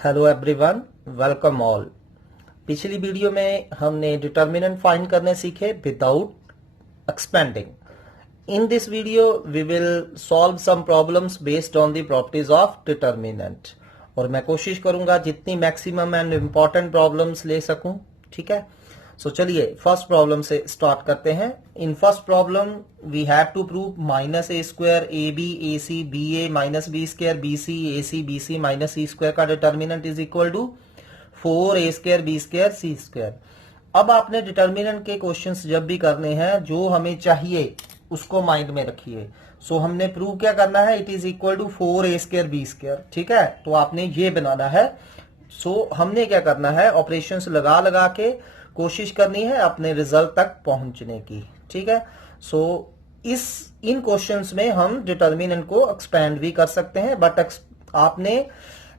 Hello everyone, welcome all. पिछली video में हमने डिटर्मिनेंट फाइंड करने सीखे without expanding. In this video we will solve some problems based on the properties of determinant, और मैं कोशिश करूंगा जितनी मैक्सिमम एंड इम्पॉर्टेंट प्रॉब्लम्स ले सकूं। ठीक है, सो चलिए फर्स्ट प्रॉब्लम से स्टार्ट करते हैं। In first problem we have to prove minus A square A B A C B A minus B square B C A C B C minus C square का determinant is equal to 4 A square B square C square. अब आपने determinant के questions जब भी करने हैं, जो हमें चाहिए उसको माइंड में रखिए। सो हमने प्रूव क्या करना है, it is equal to 4 A square B square. ठीक है, तो आपने ये बनाना है। सो हमने क्या करना है, ऑपरेशंस लगा लगा के कोशिश करनी है अपने रिजल्ट तक पहुंचने की। ठीक है, सो इन क्वेश्चंस में हम डिटर्मिनेंट को एक्सपेंड भी कर सकते हैं, बट आपने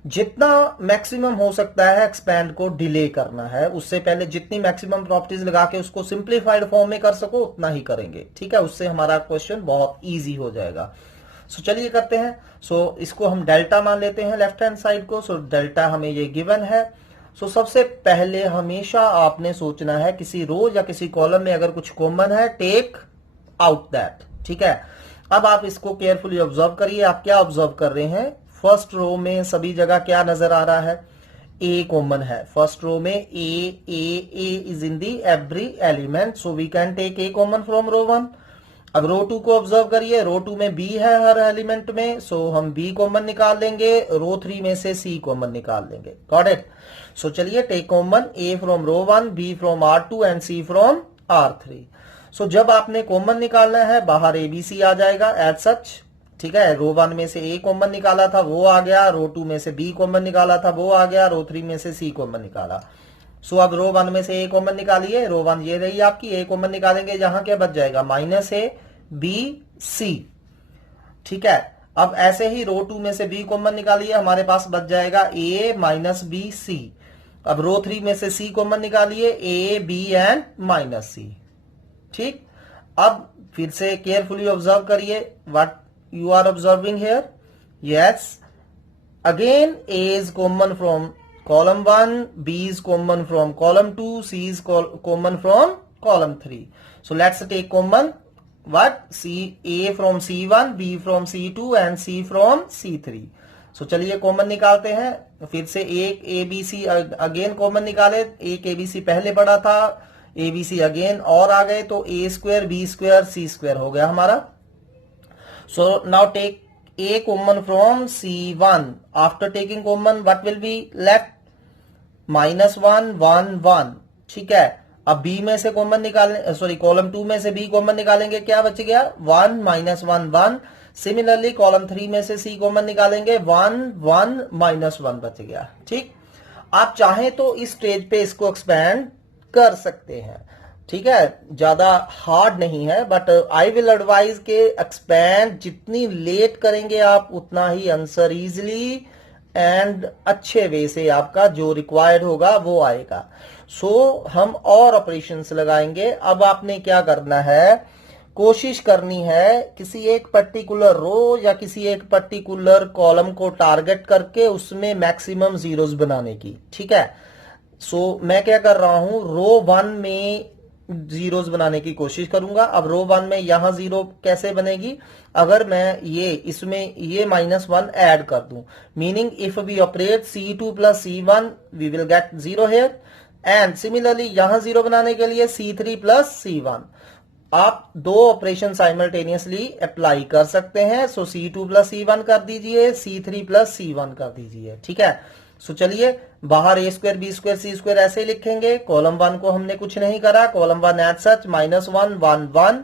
जितना मैक्सिमम हो सकता है एक्सपेंड को डिले करना है। उससे पहले जितनी मैक्सिमम प्रॉपर्टीज लगा के उसको सिंप्लीफाइड फॉर्म में कर सको उतना ही करेंगे। ठीक है, उससे हमारा क्वेश्चन बहुत इजी हो जाएगा। सो चलिए करते हैं। सो इसको हम डेल्टा मान लेते हैं लेफ्ट हैंड साइड को। सो डेल्टा हमें ये गिवन है। सो सबसे पहले हमेशा आपने सोचना है किसी रो या किसी कॉलम में अगर कुछ कॉमन है, टेक आउट दैट। ठीक है, अब आप इसको केयरफुली ऑब्जर्व करिए। आप क्या ऑब्जर्व कर रहे हैं, फर्स्ट रो में सभी जगह क्या नजर आ रहा है, ए कॉमन है। फर्स्ट रो में A is in the every element, so we can take A common from row 1। अब रो 2 को ऑब्जर्व करिए, रो 2 में बी है हर एलिमेंट में, सो हम बी कॉमन निकाल लेंगे। रो 3 में से सी कॉमन निकाल लेंगे। Got it. सो चलिए take common A from row 1, B from R2 and C from R3। So जब आपने कॉमन निकालना है बाहर ABC आ जाएगा एज सच। ठीक है, रो 1 में से ए कॉमन निकाला था वो आ गया, रो 2 में से बी कॉमन निकाला था वो आ गया, रो 3 में से सी कॉमन निकाला। सो अब रो 1 में से ए कॉमन निकालिए, रो 1 ये रही आपकी, ए कॉमन निकालेंगे जहां क्या बच जाएगा, माइनस ए बी सी। ठीक है, अब ऐसे ही रो 2 में से बी कॉमन निकालिए, हमारे पास बच जाएगा ए माइनस बी सी। अब रो 3 में से सी कॉमन निकालिए, A B and minus C. ठीक, अब फिर से केयरफुली ऑब्जर्व करिए what you are observing here. Yes, again A is common from column 1, B is common from column 2, C is common from column 3। So let's take common what A from C1, B from C2 and C from C3। सो चलिए common निकालते हैं। फिर से एक ABC again common निकाले, एक ABC पहले पड़ा था, ABC अगेन और आ गए, तो A square B square C square हो गया हमारा। So now take A common from C1। After taking common what will be left, -1 1 1। ठीक है, अब बी में से कॉमन निकालें, सॉरी कॉलम 2 में से बी कॉमन निकालेंगे, क्या बच गया 1 -1 1। सिमिलरली कॉलम 3 में से सी कॉमन निकालेंगे, 1 1 -1 बच गया। ठीक, आप चाहें तो इस स्टेज पे इसको एक्सपेंड कर सकते हैं। ठीक है, ज्यादा हार्ड नहीं है, बट आई विल एडवाइज के एक्सपेंड जितनी लेट करेंगे आप उतना ही आंसर इजिली एंड अच्छे वे से आपका जो रिक्वायर्ड होगा वो आएगा। सो हम और ऑपरेशंस लगाएंगे। अब आपने क्या करना है, कोशिश करनी है किसी एक पर्टिकुलर रो या किसी एक पर्टिकुलर कॉलम को टारगेट करके उसमें मैक्सिमम जीरोस बनाने की। ठीक है, सो मैं क्या कर रहा हूं, रो 1 में जीरोस बनाने की कोशिश करूंगा। अब रो 1 में यहां जीरो कैसे बनेगी, अगर मैं ये इसमें ये -1 ऐड कर दूं, meaning if we operate C2 plus C1 we will get 0 here. And similarly यहां जीरो बनाने के लिए C3 प्लस C1। आप दो ऑपरेशन साइमल्टेनियसली अप्लाई कर सकते हैं। सो C2 प्लस C1 कर दीजिए, C3 प्लस C1 कर दीजिए। ठीक है, सो चलिए बाहर ए स्क्वायर बी स्क्वायर सी स्क्वायर ऐसे लिखेंगे। कॉलम 1 को हमने कुछ नहीं करा, कॉलम 1 एज सच -1 1 1,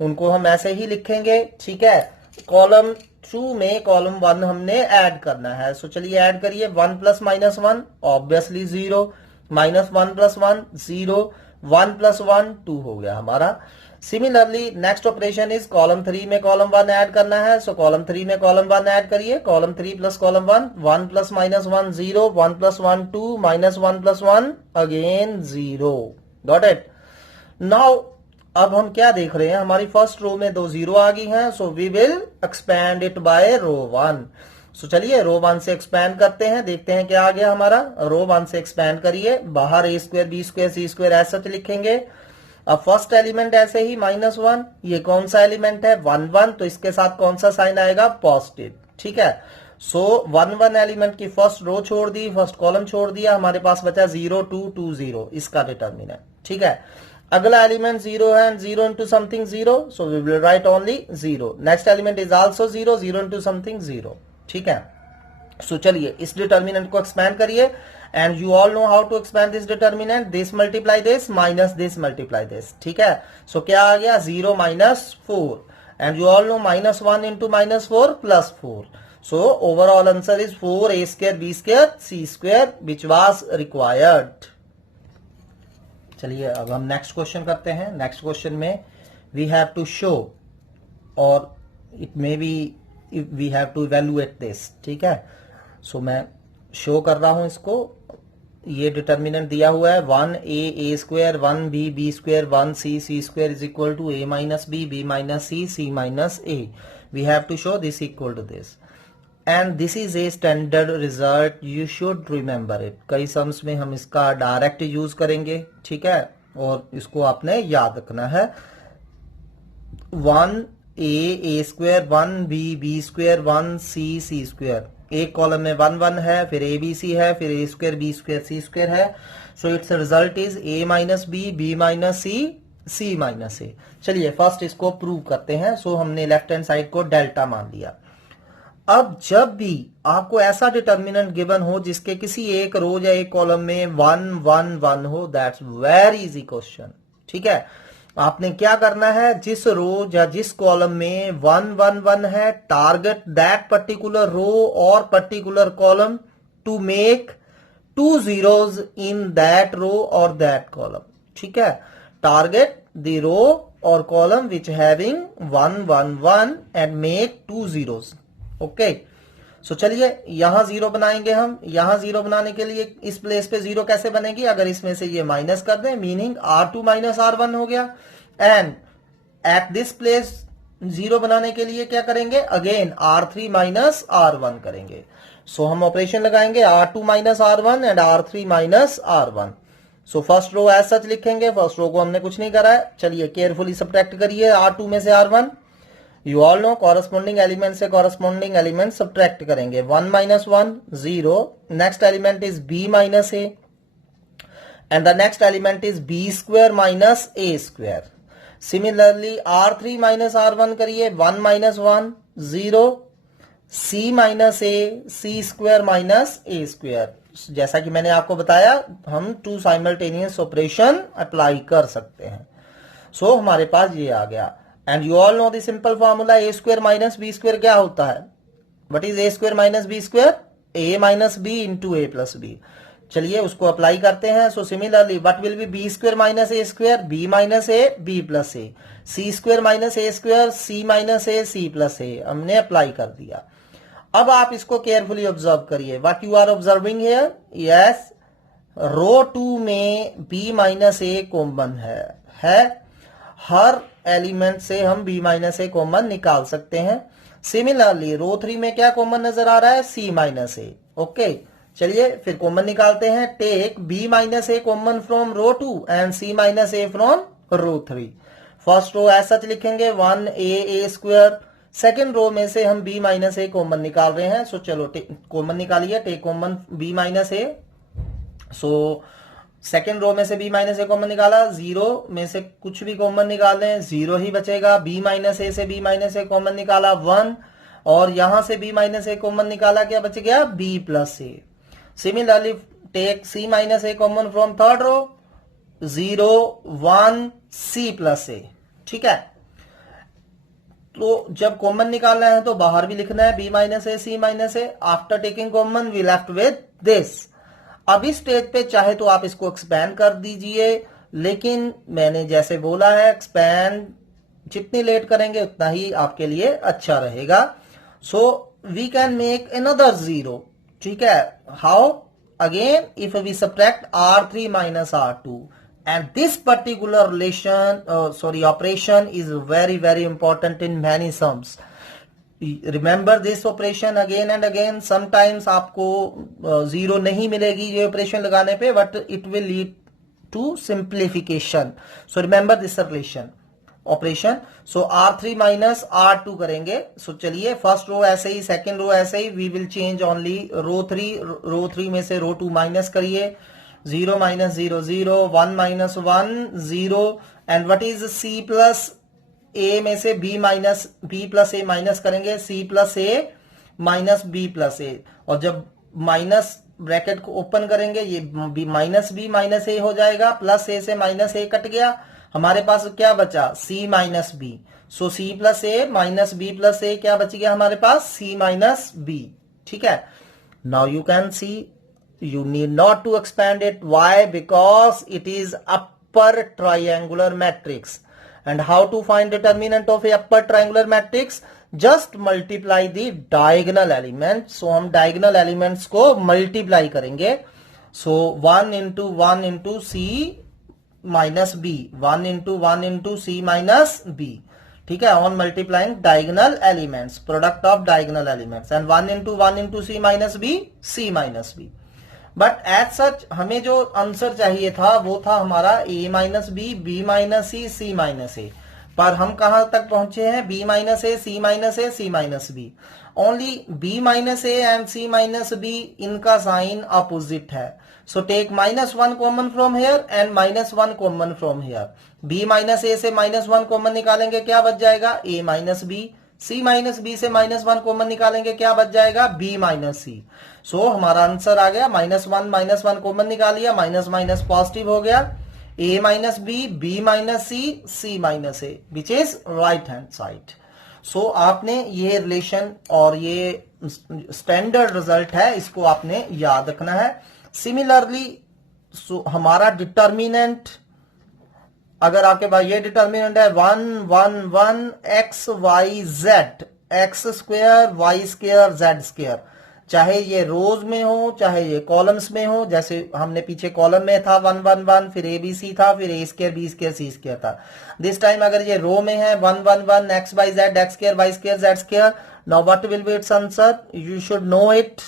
उनको हम ऐसे ही लिखेंगे। ठीक है, कॉलम 2 में कॉलम 1 हमने ऐड करना है। सो चलिए ऐड करिए, 1 प्लस -1 ऑब्वियसली 0, -1 प्लस 1 0, 1 प्लस 1 2 हो गया हमारा। Similarly next operation is column 3 में कॉलम 1 ऐड करना है। सो कॉलम 3 में कॉलम 1 ऐड करिए, column 3 plus column 1, 1 plus -1 0, 1 plus 1 2, -1 plus 1 again 0। Got it. Now अब हम क्या देख रहे हैं, हमारी फर्स्ट रो में 2 0 आ गई हैं, so we will expand it by row 1। So चलिए रो 1 से एक्सपैंड करते हैं, देखते हैं क्या आ गया हमारा। रो 1 से एक्सपैंड करिए, बाहर a square B square C square ऐसा लिखेंगे। अब फर्स्ट एलिमेंट ऐसे ही -1, ये कौन सा एलिमेंट है 1 1, तो इसके साथ कौन सा साइन आएगा पॉजिटिव, ठीक है। सो 1 1 एलिमेंट की फर्स्ट रो छोड़ दी, फर्स्ट कॉलम छोड़ दिया, हमारे पास बचा 0 2 2 0, इसका डिटर्मिनेंट, ठीक है। अगला एलिमेंट 0 है, 0 into something 0, so we will write only 0. Next element is also 0, 0 into something 0, ठीक है। सो चलिए इस डिटर्मिनेंट को एक्सपैंड करिए, and you all know how to expand this determinant, this multiply this minus this multiply this, ठीक है। So क्या आ गया 0 -4, and you all know -1 into -4 +4, so overall answer is 4a square b square c square which was required. चलिए अब हम next question करते हैं। नेक्स्ट क्वेश्चन में वी हैव टू शो, और it may be we have to evaluate this, ठीक है। सो मैं शो कर रहा हूं इसको। ये डिटर्मिनेंट दिया हुआ है 1a square 1b b square 1c c square is equal to a minus b b minus c c minus a। We have to show this equal to this, and this is a standard result, you should remember it. कई sums में हम इसका direct use करेंगे, ठीक है, और इसको आपने याद रखना है। 1a square 1b b square 1c c square, एक कॉलम में 1 1 है, फिर a b c है, फिर a square b square c square है। So its result is a minus b b minus c c minus a। चलिए first इसको prove करते हैं। सो हमने लेफ्ट हैंड साइड को डेल्टा मान लिया। अब जब भी आपको ऐसा डिटर्मिनेंट गिवन हो जिसके किसी एक रो या एक कॉलम में 1 1 1 हो, दैट्स वेरी इजी क्वेश्चन, ठीक है। आपने क्या करना है, जिस रो या जिस कॉलम में 1 1 1 है, टारगेट दैट पर्टिकुलर रो और particular column to make 2 zeros in that row और दैट कॉलम, ठीक है। टारगेट द रो और column which having 1 1 1 and make 2 zeros, okay. So चलिए यहां 0 बनाएंगे हम। यहां 0 बनाने के लिए इस प्लेस पे 0 कैसे बनेगी, अगर इसमें से ये माइनस कर दें, मीनिंग R2 माइनस R1 हो गया। एंड एट दिस प्लेस 0 बनाने के लिए क्या करेंगे, अगेन R3 माइनस R1 करेंगे। सो हम ऑपरेशन लगाएंगे R2 minus R1 and R3 minus R1। So first row as such लिखेंगे, फर्स्ट रो को हमने कुछ नहीं करा है। चलिए केयरफुली सब्ट्रैक्ट करिए R2 में से R1। You all no corresponding element से कॉरस्पॉन्डिंग एलिमेंट सब्ट्रैक्ट करेंगे। 1 minus 1 0, next element is b minus a and the next element is b square minus a square. Similarly R3 minus R1 करिए, 1 minus 1 0, c minus a c square minus a square. जैसा कि मैंने आपको बताया, हम 2 simultaneous operation apply कर सकते हैं। सो हमारे पास ये आ गया। And you all know the simple formula, a square minus b square क्या होता है, what is a square minus b square, a minus b into a plus b। चलिए उसको अप्लाई करते हैं। So similarly what will B b square minus a square, b minus a b plus a, c square minus a square, c minus a c plus a। हमने apply कर दिया। अब आप इसको केयरफुली ऑब्जर्व करिए, what you are observing here, yes row 2 में b minus a common है। हर element से हम b माइनस a कॉमन निकाल सकते हैं। सिमिलरली रो 3 में क्या कॉमन नजर आ रहा है, c माइनस a, ओके। चलिए फिर कॉमन निकालते हैं। Take b minus a common from row 2 and c minus a from row 3। First row as such लिखेंगे 1a स्क्वायर, सेकेंड रो में से हम b माइनस a कॉमन निकाल रहे हैं। सो चलो कॉमन निकालिए, take common b minus a। So second row में से b माइनस a कॉमन निकाला, 0 में से कुछ भी कॉमन निकाल दें 0 ही बचेगा। b माइनस a से b माइनस a कॉमन निकाला 1, और यहां से b माइनस a कॉमन निकाला, क्या बच गया b plus a। Similarly take c minus a common from third row, 0 1 c plus a, ठीक है। तो जब कॉमन निकालना है तो बाहर भी लिखना है b minus a c minus a। After taking common we left with this. अब इस स्टेज पे चाहे तो आप इसको एक्सपैंड कर दीजिए, लेकिन मैंने जैसे बोला है एक्सपैंड जितनी लेट करेंगे उतना ही आपके लिए अच्छा रहेगा। So we can make another 0, ठीक है। How, again if we subtract R3 minus R2, and this particular relation operation is very very important in many sums. Remember this operation again and again. Sometimes आपको zero नहीं मिलेगी ये operation लगाने पे, but it will lead to simplification. So remember this relation operation. So R3 minus R2 करेंगे. सो चलिए first row ऐसे ही, second row ऐसे ही. We will change only row 3 में से रो 2 माइनस करिए. 0 minus 0 0, 1 minus 1 0. And what is C plus A में से B प्लस ए माइनस करेंगे. C plus A minus B plus A. और जब माइनस ब्रैकेट को ओपन करेंगे ये माइनस B माइनस ए हो जाएगा. प्लस ए से माइनस ए कट गया. हमारे पास क्या बचा? C minus B. So C plus A minus B plus A क्या बच गया हमारे पास? C minus B. ठीक है. Now you can see you need not to expand it. Why? Because it is upper triangular matrix. And how to find determinant of a upper triangular matrix? Just multiply the diagonal elements. So हम diagonal elements को multiply करेंगे. So 1 into 1 into C minus B. 1 into 1 into C minus B. ठीक है. On multiplying diagonal elements, product of diagonal elements, and 1 into 1 into C minus B, C minus B. But as such हमें जो answer चाहिए था वो था हमारा A minus B minus C minus A. पर हम कहां तक पहुंचे हैं? B minus A, C minus A, C minus B. Only B minus A and C minus B, इनका साइन अपोजिट है. So take -1 common from here and -1 common from here. B minus A से -1 common निकालेंगे, क्या बच जाएगा? A minus B. C minus B से -1 common निकालेंगे, क्या बच जाएगा? B माइनस सी. सो हमारा आंसर आ गया. -1 कॉमन निकाल लिया, माइनस माइनस पॉजिटिव हो गया. A minus B minus C minus A, which is right hand side. So आपने ये रिलेशन और ये स्टैंडर्ड रिजल्ट है, इसको आपने याद रखना है. सिमिलरली हमारा डिटर्मिनेंट, अगर आपके पास ये डिटर्मिनेंट है 1 1 1 x y z, X square Y square Z square, चाहे ये रोज में हो चाहे ये कॉलम्स में हो. जैसे हमने पीछे कॉलम में था 1 1 1, फिर ए बी सी था, फिर A square B square C square था. दिस टाइम अगर ये रो में है 1 1 1 X by Z, X square Y square Z square. Now what will be its answer? You should know it,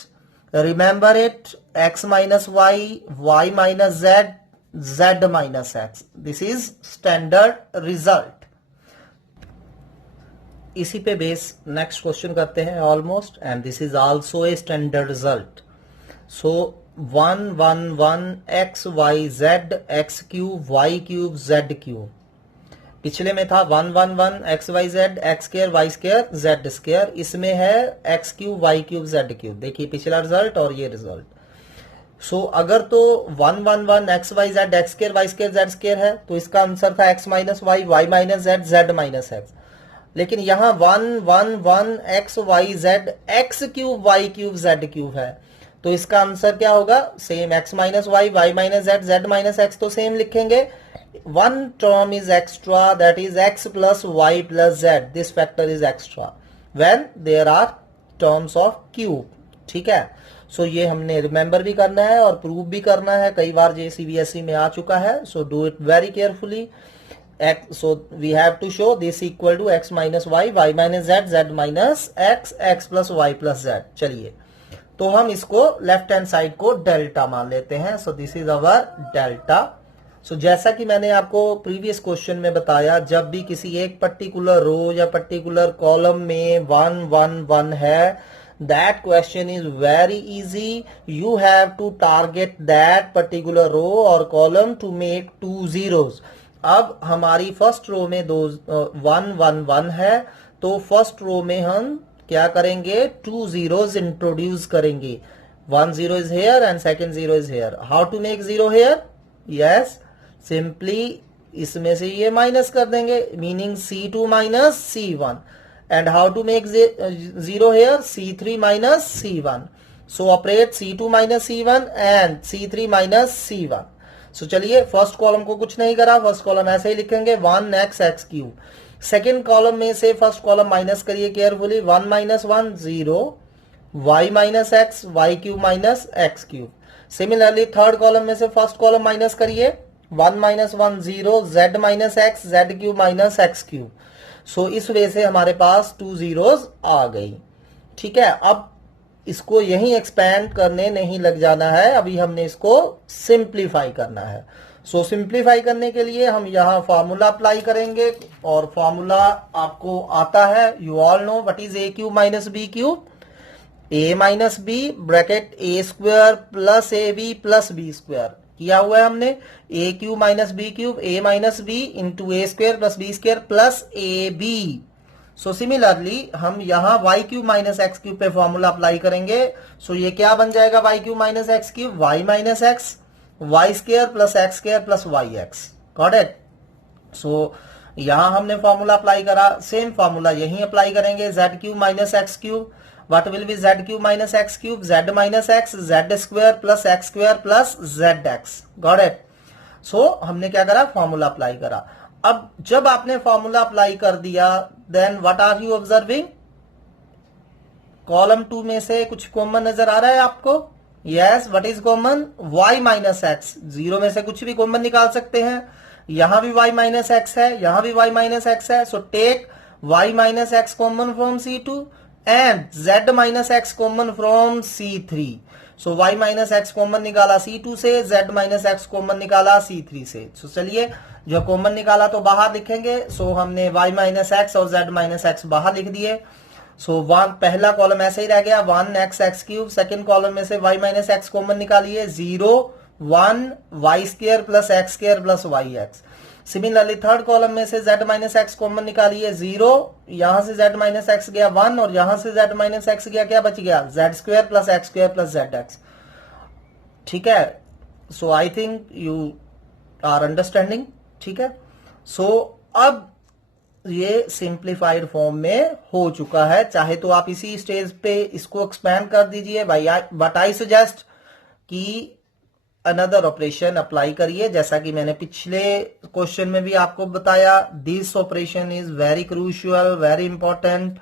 remember it. X minus Y minus Z, z minus x. This is standard result. इसी पे base next question करते हैं almost, and this is also a standard result. So 1 1 1 x y z x cube y cube z cube. पिछले में था 1 1 1 x y z x square y square z square. इसमें है x cube y cube z cube. देखिए पिछला result और ये result. सो अगर तो 1 1 1 x Y Z x square Y square Z square है तो इसका आंसर था X minus Y minus Z Z minus X. लेकिन यहाँ 1 1 1 x Y Z X cube Y cube Z cube है, तो इसका आंसर क्या होगा? Same X minus Y minus Z Z minus X, तो सेम लिखेंगे. One term is extra, that is X plus Y plus Z. This factor is extra when there are terms of cube. ठीक है. सो ये हमने remember भी करना है और प्रूव भी करना है. कई बार ये सीबीएसई में आ चुका है. So do it very carefully. So we have to show this equal to X minus Y minus Z Z minus X plus Y plus Z. चलिए तो हम इसको लेफ्ट हैंड साइड को डेल्टा मान लेते हैं. So this is our delta. So जैसा कि मैंने आपको प्रीवियस क्वेश्चन में बताया, जब भी किसी एक पर्टिकुलर रो या पर्टिकुलर कॉलम में 1 1 1 है, that question is very easy. You have to target that particular row or column to make 2 zeros. अब हमारी फर्स्ट रो में 1 1 1 है, तो फर्स्ट रो में हम क्या करेंगे? 2 zeros इंट्रोड्यूस करेंगे. 1 0 is here and second 0 is here. How to make 0 here? Yes, simply इसमें से ये माइनस कर देंगे, meaning C2 minus C1. And how to make 0 here? C3 minus C1. So operate C2 minus C1 and C3 minus C1. So चलिए first column को कुछ नहीं करा, फर्स्ट कॉलम ऐसे ही लिखेंगे 1x x cube. Second column में से first column minus करिए carefully. 1 minus 1 0, y minus x y cube minus x cube. Similarly third column में से फर्स्ट कॉलम माइनस करिए. 1 minus 1 0, z minus x z cube minus x cube. So इस वजह से हमारे पास 2 जीरोस आ गई। ठीक है, अब इसको यहीं एक्सपेंड करने नहीं लग जाना है, अभी हमने इसको सिंप्लीफाई करना है। सो सिंप्लीफाई करने के लिए हम यहाँ फॉर्मूला अप्लाई करेंगे और फॉर्मूला आपको आता है, you all know what is A cube minus B cube, A minus B bracket A square plus A B plus B square किया हुआ है हमने, A cube minus B cube A minus B into A square plus B square plus A B. So similarly हम यहाँ Y cube minus X cube पे formula apply करेंगे। So ये क्या बन जाएगा, Y cube minus X cube Y minus X Y square plus x square plus Y X, got it. So यहां हमने फॉर्मूला अप्लाई करा, सेम फॉर्मूला यहीं अप्लाई करेंगे, Z cube minus X cube what will be z cube minus x cube, z minus x z square plus x square plus zx, got it। so हमने क्या करा, formula apply करा। अब जब आपने formula apply कर दिया then what are you observing, column 2 में से कुछ कॉमन नजर आ रहा है आपको, yes, what is common, y minus x, zero में से कुछ भी कॉमन निकाल सकते हैं, यहां भी y माइनस एक्स है, यहां भी y माइनस एक्स है। So take y minus x common from C2 and z minus x common from C3। So y minus x common निकाला C2 से, z माइनस एक्स कॉमन निकाला C3 से। So चलिए, जो कॉमन निकाला तो बाहर लिखेंगे। सो हमने y माइनस एक्स और z माइनस एक्स बाहर लिख दिए। सो पहला कॉलम ऐसे ही रह गया, 1x x cube, second column में से y माइनस एक्स कॉमन निकालिए, 0 1 y square plus x square plus Y x. Similarly third column में से z माइनस एक्स कॉमन निकालिए, 0, यहां से z माइनस एक्स गया 1 और यहां से z माइनस एक्स गया, क्या बच गया, z square plus x square plus Z X. ठीक है, so I think you are understanding. ठीक है, सो अब ये सिंप्लीफाइड फॉर्म में हो चुका है, चाहे तो आप इसी स्टेज पे इसको एक्सपैंड कर दीजिए, बट आई सजेस्ट कि अनदर ऑपरेशन अप्लाई करिए, जैसा कि मैंने पिछले क्वेश्चन में भी आपको बताया। This operation is very crucial, very important.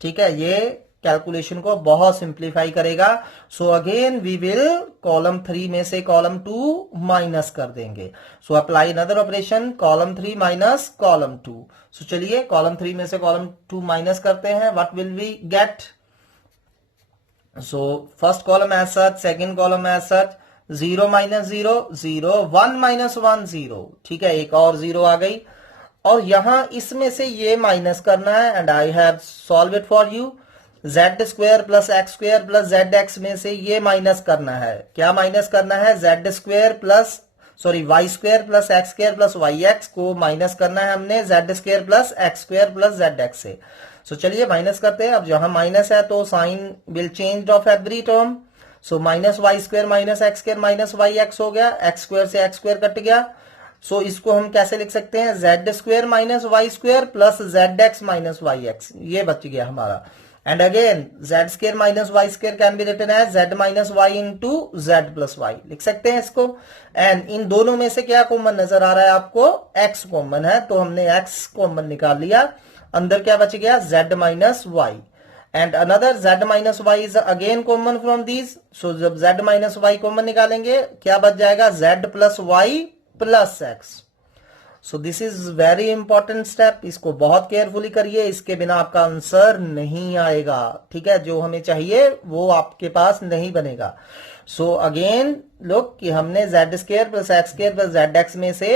ठीक है, ये कैलकुलेशन को बहुत सिंप्लीफाई करेगा। So again we will column 3 में से कॉलम 2 माइनस कर देंगे। So apply another operation, column 3 minus column 2। So चलिए कॉलम 3 में से कॉलम 2 माइनस करते हैं, what will we get. So first column as such, second column as such, 0 minus 0 0, 1 minus 1 0। ठीक है, एक और 0 आ गई और यहां इसमें से ये माइनस करना है and I have solve it for you. Z square plus x square plus Z x में से ये माइनस करना है, क्या माइनस करना है, z square plus y square plus x square plus Y x को माइनस करना है हमने z square plus x square plus Z x से। सो चलिए माइनस करते हैं। अब जहां माइनस है तो sign will change of every term. So minus y square minus x square minus y x हो गया, एक्स स्क्वायर से एक्स स्क्वायर कट गया। सो इसको हम कैसे लिख सकते हैं, z square minus y square plus Z x minus y x, ये बच गया हमारा। And again z square minus y square can be written as z minus y into z plus y, लिख सकते हैं इसको। एंड इन दोनों में से क्या कॉमन नजर आ रहा है आपको, एक्स कॉमन है, तो हमने एक्स कॉमन निकाल लिया, अंदर क्या बच गया, z minus y. And another z minus y is again common from these. So जब z माइनस वाई कॉमन निकालेंगे क्या बच जाएगा, z plus Y plus x. So this is very important step, इसको बहुत केयरफुली करिए, इसके बिना आपका आंसर नहीं आएगा। ठीक है, जो हमें चाहिए वो आपके पास नहीं बनेगा। सो अगेन लुक कि हमने z square plus x square plus Z x में से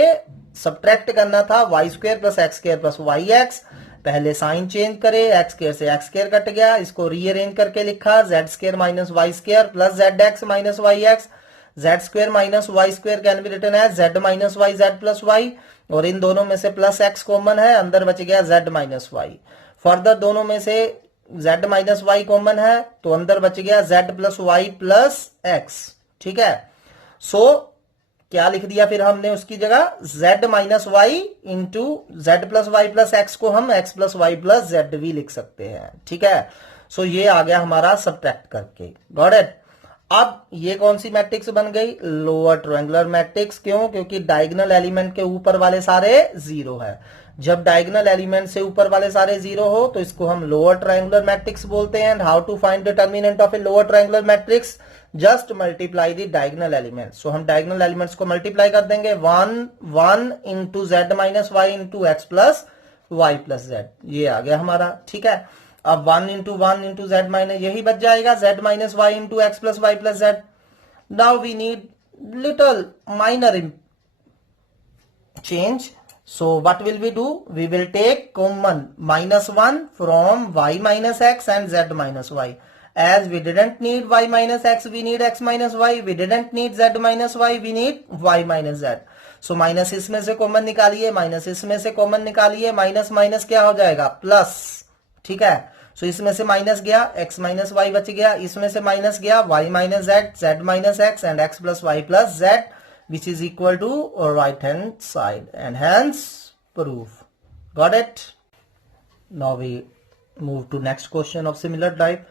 सब्ट्रैक्ट करना था y square plus x square plus Y x. पहले साइन चेंज करे, एक्स स्क्वायर से एक्स स्क्वायर कट गया, इसको रीअरेंज करके लिखा z square minus y square plus Z x minus y x. Z square minus y square can be written as z minus y z plus y, और इन दोनों में से प्लस एक्स कॉमन है, अंदर बच गया जेड माइनस वाई। फर्दर दोनों में से जेड माइनस वाई कॉमन है तो अंदर बच गया z plus Y plus x. ठीक है, सो क्या लिख दिया फिर हमने उसकी जगह, z minus y into z plus Y plus x को हम x plus Y plus z भी लिख सकते हैं। ठीक है, सो ये आ गया हमारा सब्ट्रैक्ट करके, गॉट इट। अब ये कौन सी मैट्रिक्स बन गई, लोअर ट्रायंगुलर मैट्रिक्स। क्यों, क्योंकि डायगोनल एलिमेंट के ऊपर वाले सारे जीरो है। जब डायगोनल एलिमेंट से ऊपर वाले सारे जीरो हो तो इसको हम लोअर ट्रायंगुलर मैट्रिक्स बोलते हैं। And how to find determinant of a lower triangular matrix, just multiply the diagonal element. So हम डायगोनल एलिमेंट्स को मल्टीप्लाई कर देंगे, 1 1 into z minus y into x plus Y plus z, ये आ गया हमारा। ठीक है, अब 1 इंटू जेड माइनस, यही बच जाएगा z minus y into x plus Y plus z. Now we need little minor change. So what will we do? We will take common -1 from y minus x and z minus y. As we didn't need y minus x, we need x minus y. We didn't need z minus y, we need y minus z. So minus इसमें से common निकालिए, minus इसमें से common निकालिए, minus minus क्या हो जाएगा, plus. ठीक है, सो इसमें से माइनस गया, x माइनस वाई बच गया, इसमें से माइनस गया, y minus Z, z minus x and x plus Y plus z, which is equal to right hand side, and hence proof. Got it? Now we move to next question of similar type.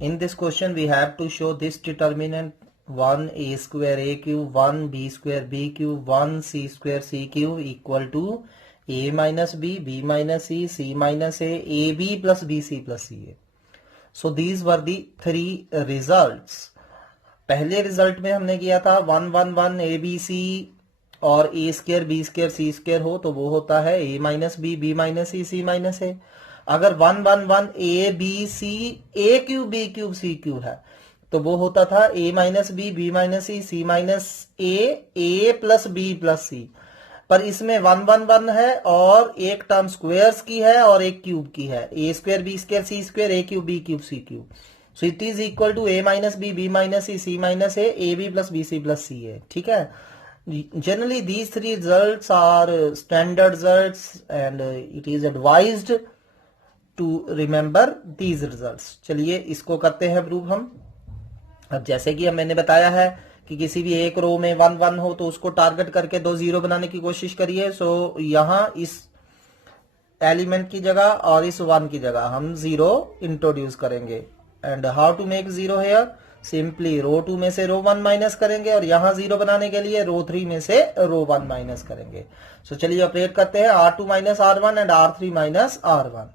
In this question we have to show this determinant 1a square a cube 1 b square b cube 1 c square c cube equal to a minus b, b minus c, c minus a, ab plus bc plus ca. So these were the three results. पहले result में हमने किया था 1 1 1 a B c और a square b square c square हो तो वो होता है a minus B minus C minus a. अगर 1 1 1 a B C a cube b cube c cube है तो वो होता था a minus B minus C minus a plus b plus c. पर इसमें 1 1 1 है और एक टर्म स्क्वायर्स की है और एक क्यूब की है, a square B square C square A cube b cube c cube. So it is equal to a minus b minus c minus a b plus bc plus ca. ठीक है, generally these three results are standard results and it is advised to remember these results. चलिए इसको करते हैं prove हम। अब जैसे कि मैंने बताया है कि किसी भी एक रो में 1 1 हो तो उसको टारगेट करके 2 0 बनाने की कोशिश करिए। सो यहां इस एलिमेंट की जगह और इस 1 की जगह हम 0 इंट्रोड्यूस करेंगे। And how to make 0 here, simply row 2 में से रो 1 माइनस करेंगे और यहां 0 बनाने के लिए रो 3 में से रो 1 माइनस करेंगे। सो चलिए ऑपरेट करते हैं R2 minus R1 and R3 minus R1।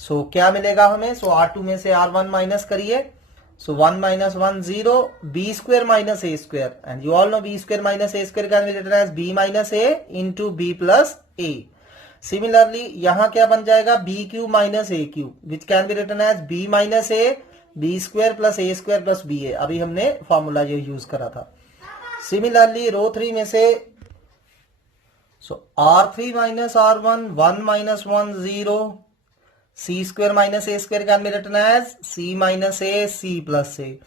सो क्या मिलेगा हमें, सो R2 में से R1 माइनस करिए, so 1 minus 1 0 b square minus a square and you all know b square minus a square can be written as b minus a into b plus a। Similarly यहां क्या बन जाएगा, b cube minus a cube which can be written as b minus a b square plus a square plus b a. अभी हमने formula ये use करा था। Similarly रो 3 में से so R3 minus R1 1 minus 1 0 c square minus A square can be written as c minus A c plus a.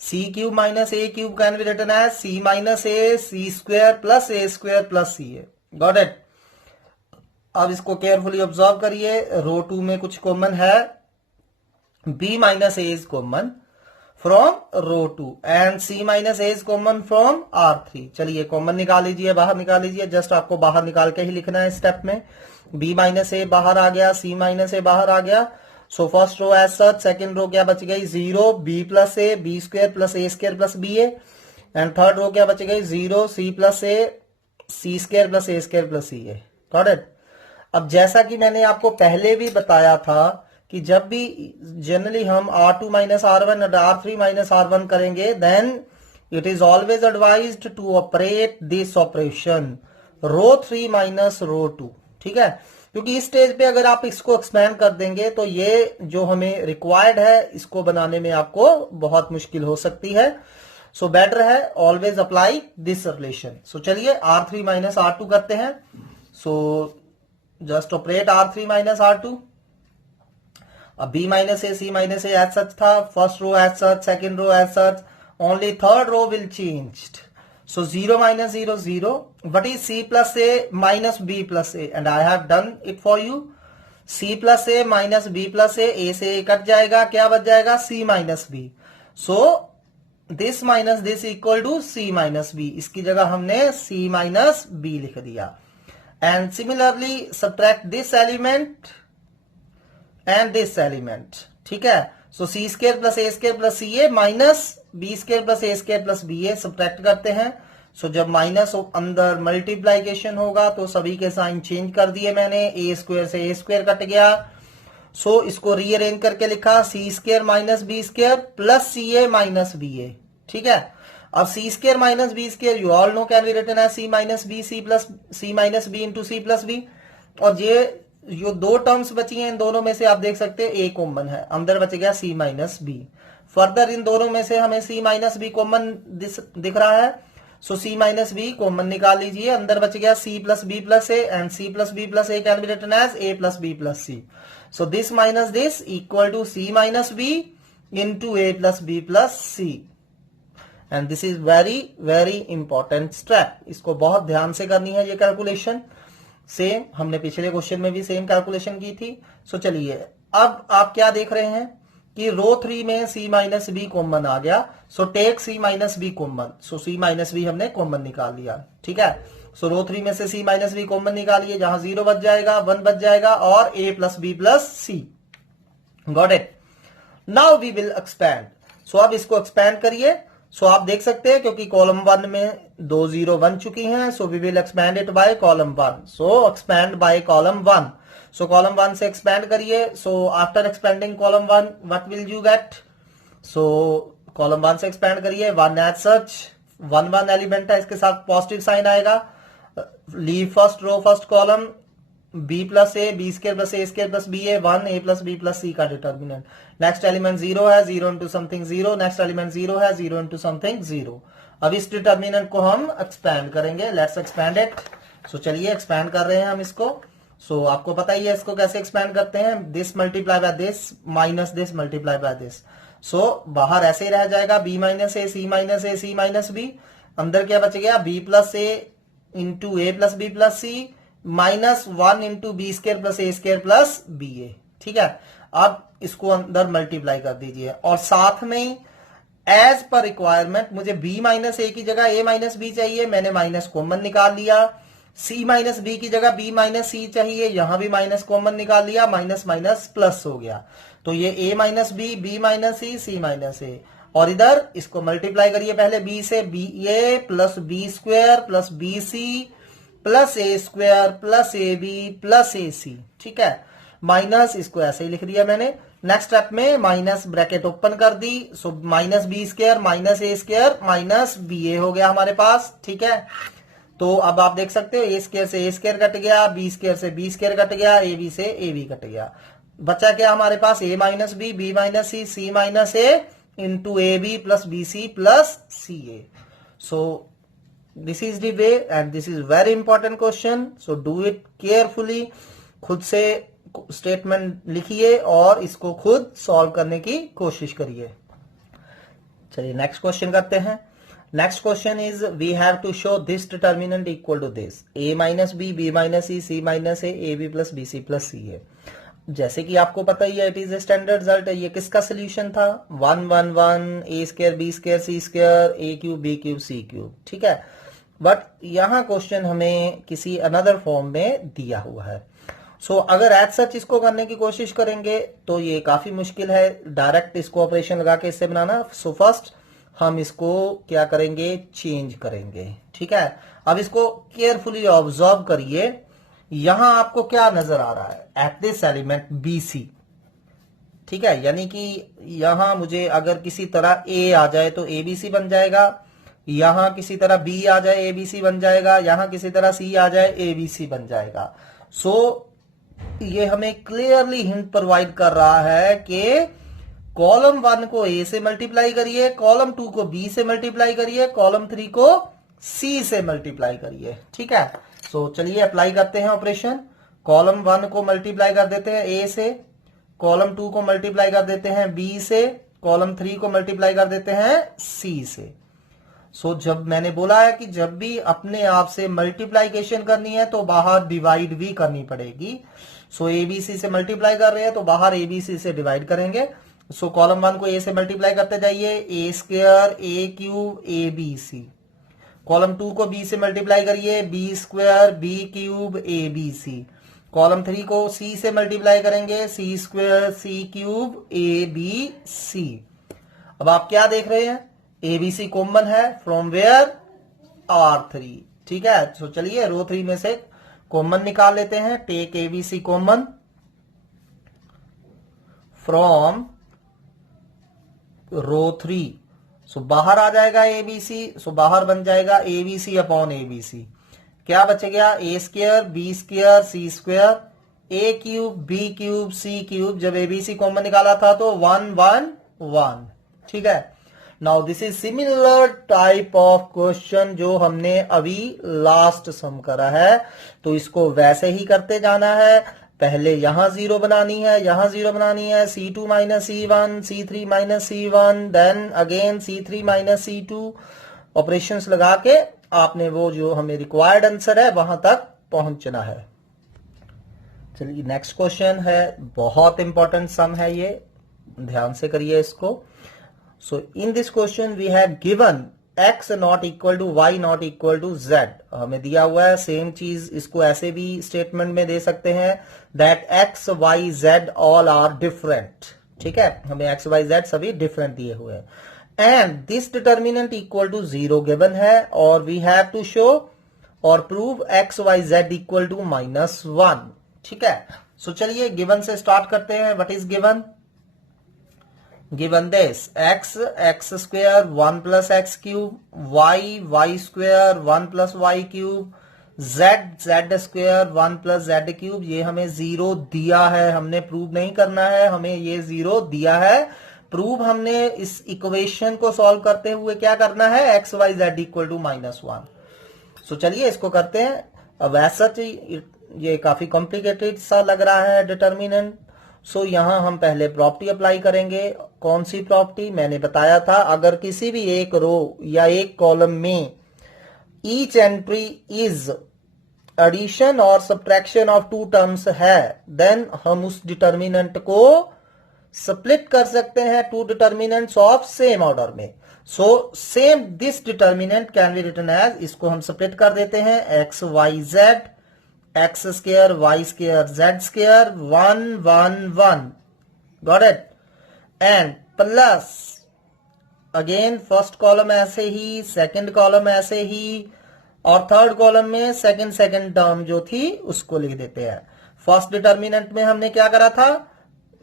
C cube minus a cube can be written as c minus A c square plus c a. Got it? अब इसको carefully observe करिए, रो 2 में कुछ common है, b minus a is common from row 2 and c minus a is common from R3। चलिए common निकाल लीजिए, बाहर निकाल लीजिए, जस्ट आपको बाहर निकाल के ही लिखना है स्टेप में। b माइनस a बाहर आ गया, c माइनस a बाहर आ गया। So first row as such, second row क्या बच गई 0 b plus a b square plus a square plus b a and third row क्या बच गई 0 c plus a c square plus a square plus c a। Got it? अब जैसा कि मैंने आपको पहले भी बताया था कि जब भी जनरली हम R2 माइनस R1 और R3 माइनस R1 करेंगे then it is always advised to operate this operation row 3 minus row 2। ठीक है, क्योंकि इस स्टेज पे अगर आप इसको एक्सपेंड कर देंगे तो ये जो हमें रिक्वायर्ड है इसको बनाने में आपको बहुत मुश्किल हो सकती है। सो बेटर है always apply this relation. So चलिए R3 माइनस R2 करते हैं। So just operate R3 minus R2। अब b minus A C minus a as such था, first row as such, second row as such, only third row will changed. So 0 minus 0 0, what is c plus a minus b plus a and I have done it for you. c plus a minus b plus a से a cut जाएगा, क्या बच जाएगा c minus b। So this minus this equal to c minus b, इसकी जगह हमने c minus b लिख दिया। And similarly subtract this element and this element. ठीक है, so c square plus a square plus c a minus B square plus a square plus b a subtract करते हैं। सो जब माइनस अंदर multiplication होगा तो सभी के साइन चेंज कर दिए मैंने, ए स्क्वायर से ए स्क्वायर कट गया। सो इसको रीअरेंज करके लिखा c square minus B square plus c a minus b a. ठीक है, अब c square minus B square you all know can be written as c minus b c plus c minus B into c plus b, और ये जो दो terms बची हैं इन दोनों में से आप देख सकते हैं ए कॉमन है, अंदर बच गया सी माइनस बी। फर्दर इन दोनों में से हमें सी माइनस बी कॉमन दिख रहा है, so c minus b common निकाल लीजिए, अंदर बच गया c plus b plus a and c plus b plus a can be written as a plus b plus c. So this minus this equal to c minus B into a plus b plus c. And this is very very important step, इसको बहुत ध्यान से करनी है ये calculation. Same हमने पिछले question में भी सेम कैलकुलेशन की थी। सो चलिए अब आप क्या देख रहे हैं कि रो 3 में सी माइनस बी कॉमन आ गया, सो टेक सी माइनस बी कॉमन। सो सी माइनस बी हमने कॉमन निकाल लिया, ठीक है। सो रो 3 में से सी माइनस बी कॉमन निकालिए, जहां 0 बच जाएगा 1 बच जाएगा और a plus b plus c. Got it. Now we will expand. So अब इसको एक्सपैंड करिए। सो आप देख सकते हैं क्योंकि कॉलम 1 में 2 0 बन चुकी हैं, so we will expand it by column 1। So expand by column 1। So column 1 से एक्सपैंड करिए। So after expanding column 1 what will you get? So column 1 से एक्सपैंड करिए, 1 एज सच 1 1 एलिमेंट है, इसके साथ पॉजिटिव साइन आएगा। Leave first row first column, b plus A b square plus a square plus b a 1 a plus b plus c का determinant. Next element 0 है, 0 into something 0। Next element 0 है, 0 into something 0। अब इस determinant को हम expand करेंगे। Let's expand it. So चलिए expand कर रहे हैं हम इसको। सो आपको पता ही है इसको कैसे एक्सपैंड करते हैं, this multiply by this minus this multiply by this. So बाहर ऐसे ही रह जाएगा बी माइनस ए सी माइनस ए सी माइनस बी। अंदर क्या बच गया, b plus a into a plus b plus c minus 1 into b square plus a square plus b a, ठीक है। अब इसको अंदर मल्टीप्लाई कर दीजिए और साथ में ही एज पर रिक्वायरमेंट मुझे b माइनस ए की जगह a माइनस बी चाहिए, मैंने माइनस कॉमन निकाल लिया। c माइनस बी की जगह b माइनस सी चाहिए, यहां भी माइनस कॉमन निकाल लिया, माइनस माइनस प्लस हो गया। तो ये a minus b b minus c c minus a, और इधर इसको मल्टीप्लाई करिए पहले b से, b a plus B square plus b c plus a square plus A B plus a c, ठीक है। माइनस इसको ऐसे ही लिख दिया मैंने। नेक्स्ट स्टेप में माइनस ब्रैकेट ओपन कर दी, so minus B square minus A square minus b a हो गया हमारे पास, ठीक है। तो अब आप देख सकते हो ए स्क्वायर से ए स्क्वायर कट गया, बी स्क्वायर से बी स्क्वायर कट गया, ए बी से ए बी कट गया। बचा क्या हमारे पास, a minus B minus C minus a into a B plus b c plus c a. So this is the way and this is very important question, so do it carefully. खुद से statement लिखिए और इसको खुद solve करने की कोशिश करिए। चलिए नेक्स्ट क्वेश्चन करते हैं। Next question is we have to show this determinant equal to this, a minus B minus C minus a B plus b c plus c a. जैसे कि आपको पता ही है it is a standard result. ये किसका solution था, 1 1 1 a square B square C square A cube b cube c cube, ठीक है। बट यहां क्वेश्चन हमें किसी अनदर फॉर्म में दिया हुआ है। सो अगर एज सच इसको करने की कोशिश करेंगे तो ये काफी मुश्किल है, डायरेक्ट इसको ऑपरेशन लगा के इससे बनाना। सो फर्स्ट हम इसको क्या करेंगे, चेंज करेंगे, ठीक है। अब इसको केयरफुली ऑब्जर्व करिए, यहां आपको क्या नजर आ रहा है, at this element b c, ठीक है। यानी कि यहां मुझे अगर किसी तरह ए आ जाए तो ए बी सी बन जाएगा, यहां किसी तरह बी आ जाए ए बी सी बन जाएगा, यहां किसी तरह सी आ जाए ए बी सी बन जाएगा। सो ये हमें क्लियरली हिंट प्रोवाइड कर रहा है कि कॉलम 1 को ए से मल्टीप्लाई करिए, कॉलम 2 को बी से मल्टीप्लाई करिए, कॉलम 3 को सी से मल्टीप्लाई करिए, ठीक है। सो चलिए अप्लाई करते हैं ऑपरेशन। कॉलम 1 को मल्टीप्लाई कर देते हैं ए से, कॉलम 2 को मल्टीप्लाई कर देते हैं बी से, कॉलम 3 को मल्टीप्लाई कर देते हैं सी से। सो जब मैंने बोला है कि जब भी अपने आप से मल्टीप्लाइकेशन करनी है तो बाहर डिवाइड भी करनी पड़ेगी। सो एबीसी से मल्टीप्लाई कर रहे हैं तो बाहर एबीसी से डिवाइड करेंगे। सो कॉलम 1 को ए से मल्टीप्लाई करते जाइए, A square A cube A B C. Column 2 को बी से मल्टीप्लाई करिए, B square B cube A B C. Column 3 को सी से मल्टीप्लाई करेंगे, C square C cube A B C. अब आप क्या देख रहे हैं, एबीसी कॉमन है फ्रॉम वेयर, R3, ठीक है। तो चलिए रो 3 में से कॉमन निकाल लेते हैं। Take ABC common from row 3। सो बाहर आ जाएगा एबीसी, सो बाहर बन जाएगा एबीसी अपॉन एबीसी। क्या बचेगा, ए स्क्वायर बी स्क्वायर सी स्क्वायर ए cube b cube c cube, जब एबीसी कॉमन निकाला था तो 1 1 1, ठीक है। Now this is similar type of question जो हमने अभी लास्ट सम करा है, तो इसको वैसे ही करते जाना है। पहले यहां जीरो बनानी है, यहां जीरो बनानी है, C2 minus C1, C3 minus C1, then again C3 minus C2, operations लगा के आपने वो जो हमें रिक्वायर्ड आंसर है वहां तक पहुंचना है। चलिए नेक्स्ट क्वेश्चन है, बहुत इंपॉर्टेंट सम है ये, ध्यान से करिए इसको। So in this question we have given x not equal to y not equal to z, हमें दिया हुआ है। सेम चीज इसको ऐसे भी स्टेटमेंट में दे सकते हैं that x y z all are different, ठीक है, हमें x y z सभी डिफरेंट दिए हुए हैं। And this determinant equal to 0 given है, और वी हैव टू शो और prove x y z equal to -1, ठीक है। सो चलिए गिवन से स्टार्ट करते हैं। What is given? Given this x square 1 plus x cube, y square 1 plus y cube, z square 1 plus z cube. ये हमें 0 दिया है, हमने प्रूव नहीं करना है, हमें ये 0 दिया है। प्रूव हमने इस इक्वेशन को सॉल्व करते हुए क्या करना है, x Y z equal to -1। So चलिए इसको करते हैं। अब ऐसा ये काफी कॉम्प्लिकेटेड सा लग रहा है डिटर्मिनेंट। सो यहां हम पहले प्रॉपर्टी अप्लाई करेंगे। कौन सी प्रॉपर्टी? मैंने बताया था अगर किसी भी एक रो या एक कॉलम में ईच एंट्री इज एडिशन और सब्ट्रैक्शन ऑफ टू टर्म्स है, देन हम उस डिटर्मिनेंट को स्प्लिट कर सकते हैं two determinants of same order में। So same this determinant can be written as, इसको हम स्प्लिट कर देते हैं, x Y Z, x square Y square Z square 1 1 1, got it. And plus again first column ऐसे ही, सेकंड कॉलम ऐसे ही, और थर्ड कॉलम में सेकंड टर्म जो थी उसको लिख देते हैं। फर्स्ट डिटर्मिनेंट में हमने क्या करा था,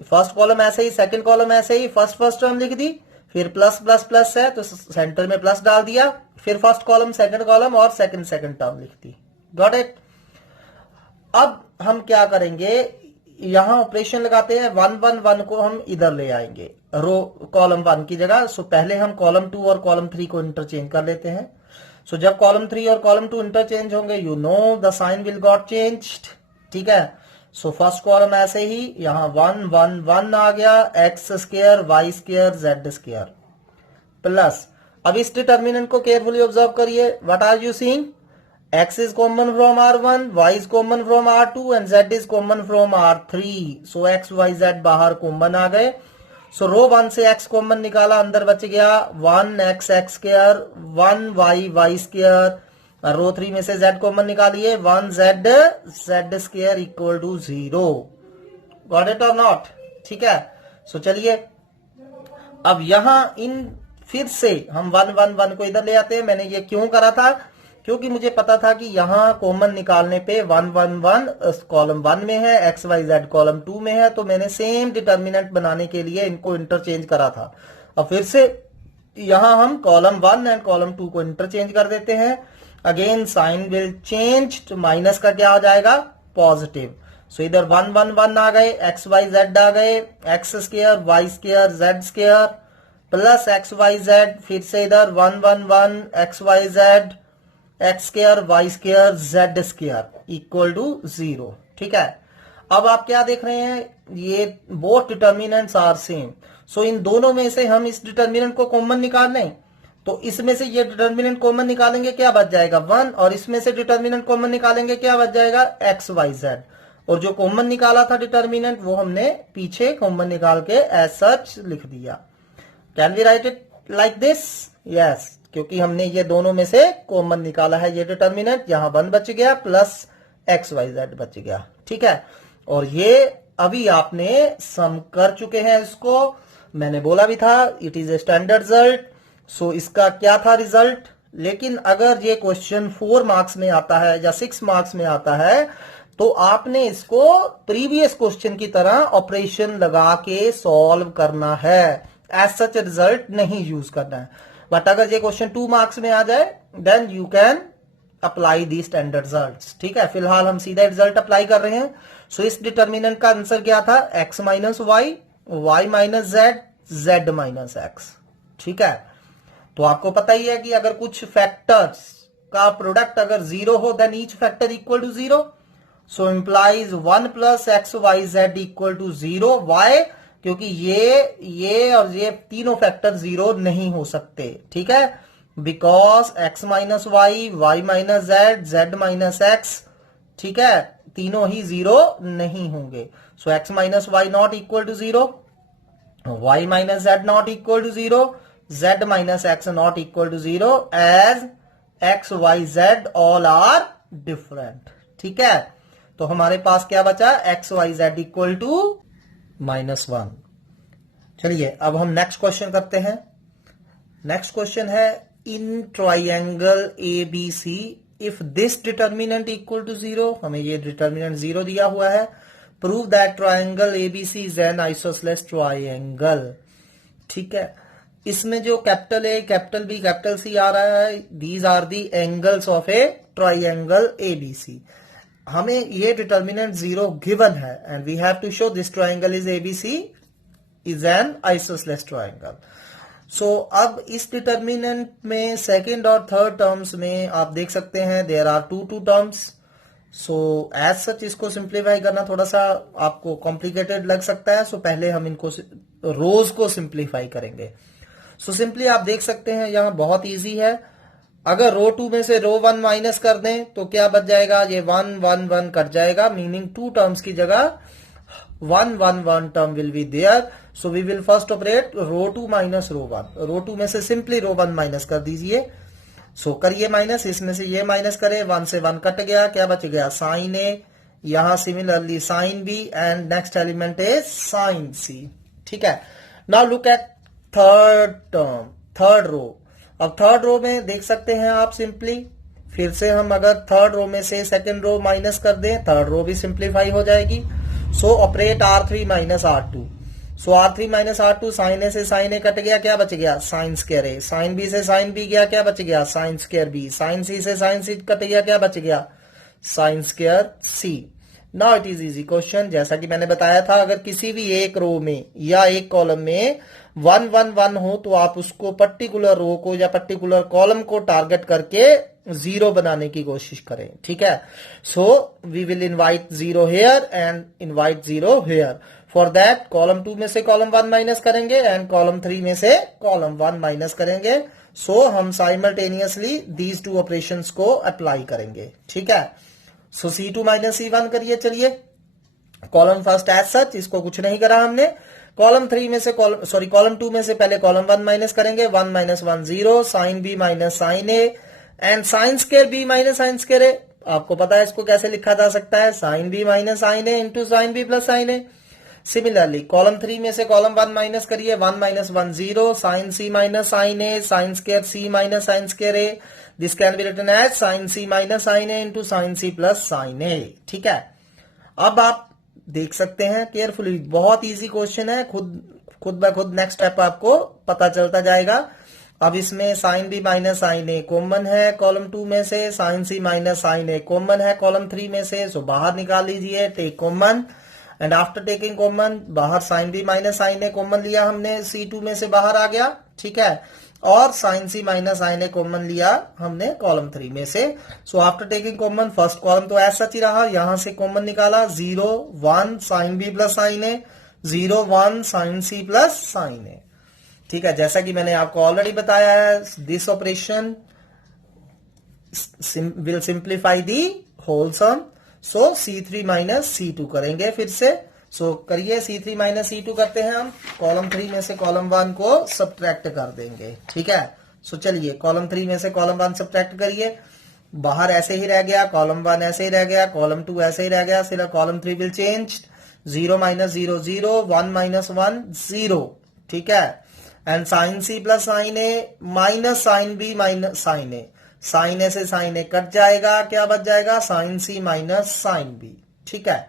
फर्स्ट कॉलम ऐसे ही, सेकंड कॉलम ऐसे ही, फर्स्ट टर्म लिख दी, फिर प्लस प्लस प्लस है तो सेंटर में प्लस डाल दिया, फिर फर्स्ट कॉलम सेकंड कॉलम और सेकंड टर्म लिख दी, गॉट इट। अब हम क्या करेंगे, यहां ऑपरेशन लगाते हैं, 1 1 1 को हम इधर ले आएंगे रो कॉलम 1 की जगह। सो पहले हम कॉलम 2 और कॉलम 3 को इंटरचेंज कर लेते हैं। सो जब कॉलम 3 और कॉलम 2 इंटरचेंज होंगे, you know the sign will got changed, ठीक है। सो फर्स्ट कॉलम ऐसे ही, यहां 1 1 1 आ गया, x square Y square Z square plus. अब इस डिटर्मिनेंट को केयरफुली ऑब्जर्व करिए, what are you seeing, x is common from R1, y is common from R2 and z is common from R3. So x, y, z बाहर common आ गए। सो रो 1 से x common निकाला, अंदर बच गया 1x x square, 1y y square. Row 3 में से z common निकालिए, 1z z square equal to 0, got it और नॉट, ठीक है। सो चलिए अब यहां इन फिर से हम 1 1 1 को इधर ले आते हैं। मैंने ये क्यों करा था, क्योंकि मुझे पता था कि यहां कॉमन निकालने पे 1 1 1 कॉलम 1 में है, एक्स वाई जेड कॉलम 2 में है, तो मैंने सेम डिटर्मिनेंट बनाने के लिए इनको इंटरचेंज करा था। अब फिर से यहां हम कॉलम 1 एंड कॉलम 2 को इंटरचेंज कर देते हैं। अगेन साइन विल चेंज, तो माइनस का क्या हो जाएगा, पॉजिटिव। सो इधर 1 1 1 आ गए, एक्स वाई जेड आ गए, x square Y square Z square plus x Y z, फिर से इधर 1 1 1 x Y Z x square Y square Z square equal to 0, ठीक है। अब आप क्या देख रहे हैं, ये बोथ डिटर्मिनेंट्स आर सेम। सो इन दोनों में से हम इस डिटर्मिनेंट को कॉमन निकाल लें, तो इसमें से ये डिटर्मिनेंट कॉमन निकालेंगे, क्या बच जाएगा 1, और इसमें से डिटर्मिनेंट कॉमन निकालेंगे, क्या बच जाएगा एक्स वाई जेड। और जो कॉमन निकाला था डिटर्मिनेंट वो हमने पीछे कॉमन निकाल के एज सच लिख दिया। Can we write it like this? Yes, क्योंकि हमने ये दोनों में से कॉमन निकाला है ये डिटर्मिनेंट, यहां 1 बच गया प्लस एक्स वाई जेड बच गया, ठीक है। और ये अभी आपने सम कर चुके हैं इसको, मैंने बोला भी था it is a standard result. So इसका क्या था रिजल्ट, लेकिन अगर ये क्वेश्चन 4 मार्क्स में आता है या 6 मार्क्स में आता है तो आपने इसको प्रीवियस क्वेश्चन की तरह ऑपरेशन लगा के सॉल्व करना है, एज सच रिजल्ट नहीं यूज करना है। बट अगर ये क्वेश्चन 2 मार्क्स में आ जाए then you can apply the standard result. ठीक है, फिलहाल हम सीधा रिजल्ट अप्लाई कर रहे हैं। सो इस डिटर्मिनेंट का आंसर क्या था, x minus y, y minus Z, Z minus x. ठीक है, तो आपको पता ही है कि अगर कुछ फैक्टर्स का प्रोडक्ट अगर जीरो हो then each factor equal to zero. So implies 1 plus x Y z equal to zero. Why, क्योंकि ये और ये तीनों फैक्टर जीरो नहीं हो सकते। ठीक है, because x minus y, y minus Z, Z minus x, ठीक है, तीनों ही जीरो नहीं होंगे। So x minus y not equal to zero, y minus z not equal to zero, z minus x not equal to zero, as x, y, z all are different. ठीक है, तो हमारे पास क्या बचा, x, y, z equal to -1। चलिए अब हम next question करते हैं। नेक्स्ट क्वेश्चन है, in triangle ABC if this determinant equal to zero, हमें ये डिटर्मिनेंट जीरो दिया हुआ है। Prove that triangle ABC is an isosceles triangle. ठीक है, इसमें जो capital A, capital B, capital C आ रहा है, these are the angles of a triangle ABC। हमें ये डिटर्मिनेंट जीरो गिवन है and we have to show this triangle is ABC is an isosceles triangle. So अब इस determinant में second और थर्ड टर्म्स में आप देख सकते हैं there are two terms. So as such इसको सिंप्लीफाई करना थोड़ा सा आपको कॉम्प्लिकेटेड लग सकता है। सो पहले हम इनको रोज को सिंप्लीफाई करेंगे। सो सिंपली आप देख सकते हैं यहां बहुत इजी है। अगर रो 2 में से रो 1 माइनस कर दें तो क्या बच जाएगा, ये 1 1 1 कट जाएगा, मीनिंग टू टर्म्स की जगह 1 1 1 term will be there. So we will first operate row 2 minus row 1। Row 2 में से सिंपली रो 1 माइनस कर दीजिए। सो करिए माइनस, इसमें से ये माइनस करे, 1 से 1 कट गया, क्या बच गया, साइन ए, यहां similarly sine B, and next element is sine C. ठीक है, now look at third term, third row. अब थर्ड रो में देख सकते हैं आप सिंपली, फिर से हम अगर थर्ड रो में से सेकंड रो माइनस कर दें, थर्ड रो भी सिंप्लीफाई हो जाएगी। So operate R3 minus R2। So R3 minus R2, sine ए से साइन ए कट गया, क्या बच गया, sine square a, sine b से साइन बी गया, क्या बच गया, sine square b, sine c से साइन सी कट गया, क्या बच गया, sine square c. Now it is easy question. जैसा कि मैंने बताया था, अगर किसी भी एक रो में या एक कॉलम में 1 1 1 हो तो आप उसको पर्टिकुलर रो को या पर्टिकुलर कॉलम को टारगेट करके जीरो बनाने की कोशिश करें। ठीक है, so we will invite zero here and invite zero here. For that column 2 में से कॉलम 1 माइनस करेंगे एंड कॉलम 3 में से कॉलम 1 माइनस करेंगे। सो हम साइमल्टेनियसली दीज टू ऑपरेशंस को अप्लाई करेंगे। ठीक है, सो C2 माइनस C1 करिए। चलिए, कॉलम फर्स्ट एज सच इसको कुछ नहीं करा हमने। कॉलम 3 में से कॉलम 2 में से पहले कॉलम 1 माइनस करेंगे, 1 minus 1 0, sine B minus sine A, and sine square B minus sine square A. आपको पता है इसको कैसे लिखा जा सकता है, sine B minus sine A into sine B plus sine A. Similarly column 3 में से कॉलम 1 माइनस करिए, 1 minus 1 0, sine C minus sine A, sine square C minus sine square A. This can be written as sign C minus sine A into sine C plus sine A. ठीक है, अब आप देख सकते हैं carefully, बहुत easy question है, खुद ब खुद नेक्स्ट स्टेप आपको पता चलता जाएगा। अब इसमें sine B minus sine A common है कॉलम 2 में से, sine C minus sine A common है कॉलम 3 में से। सो बाहर निकाल लीजिए, take common, and after taking common बाहर sine B minus sine A common लिया हमने, C2 में से बाहर आ गया। ठीक है, और sine C minus sine A common लिया हमने कॉलम 3 में से। So after taking common first column तो ऐसा ही रहा, यहां से कॉमन निकाला, 0 1 sine B plus sine A, 0 1 sine C plus sine A. ठीक है, जैसा कि मैंने आपको ऑलरेडी बताया है, this operation will simplify the whole sum. So C3 minus C2 करेंगे फिर से। सो करिए, C3 माइनस C2 करते हैं हम, कॉलम 3 में से कॉलम 1 को सब्ट्रैक्ट कर देंगे। ठीक है, सो चलिए कॉलम 3 में से कॉलम 1 सब्ट्रैक्ट करिए, बाहर ऐसे ही रह गया, कॉलम 1 ऐसे ही रह गया, कॉलम 2 ऐसे ही रह गया, सिर्फ column 3 will change, 0 minus 0 0, 1 minus 1 0। ठीक है, and sine C plus sine A minus sine B minus sine A, sine ए से साइन ए कट जाएगा, क्या बच जाएगा, sine C minus sine B. ठीक है,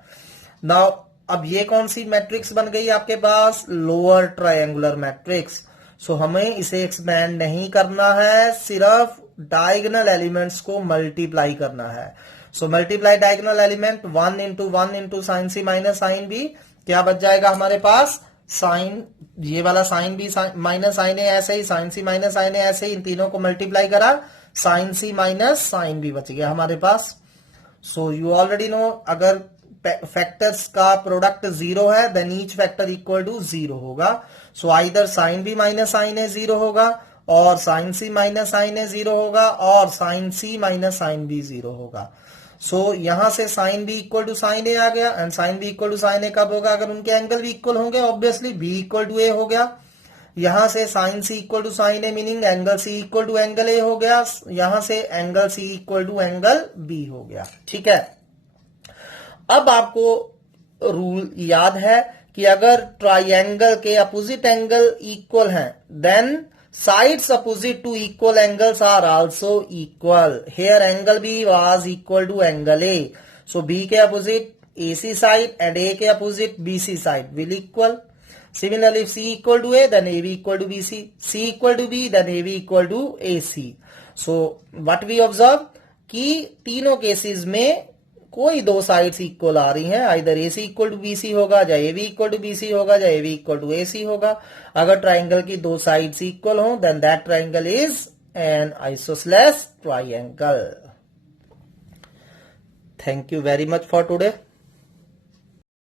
नाउ अब ये कौन सी मैट्रिक्स बन गई आपके पास, लोअर ट्रायंगुलर मैट्रिक्स। सो हमें इसे एक्सपेंड नहीं करना है, सिर्फ डायगोनल एलिमेंट्स को मल्टीप्लाई करना है। So multiply diagonal element 1 into 1 into sine C minus sine B, क्या बच जाएगा हमारे पास, साइन, ये वाला sine B minus sine A ऐसे ही, sine C minus sine A ऐसे ही, इन तीनों को मल्टीप्लाई करा, sine C minus sine B बच गया हमारे पास। सो यू ऑलरेडी नो, अगर फैक्टर्स का प्रोडक्ट जीरो है then each factor equal to zero होगा। सो either sine B minus sine A zero होगा, और sine C minus sine A zero होगा, और sine C minus sine B zero होगा। So यहां से sine B equal to sine A आ गया, and sine B equal to sine A कब होगा, अगर उनके एंगल भी इक्वल होंगे, obviously B equal to A हो गया। यहां से sine C equal to sine A meaning angle C equal to angle A हो गया, यहां से angle C equal to angle B हो गया। ठीक है, अब आपको रूल याद है कि अगर ट्राइंगल के अपोजिट एंगल इक्वल हैं then sides opposite to equal angles are also equal. Here angle B was equal to angle A. So B के opposite AC side and A के opposite BC side will equal. Similarly, if C equal to A, then AB equal to BC. C equal to B, then AB equal to AC. So what we observe कि तीनों cases में कोई दो sides equal आ रही हैं, either AC equal to BC होगा, या AB इक्वल टू BC होगा, या AB इक्वल टू AC होगा। अगर ट्राइंगल की दो साइड्स इक्वल हो then that triangle is an isosceles triangle. Thank you very much for today.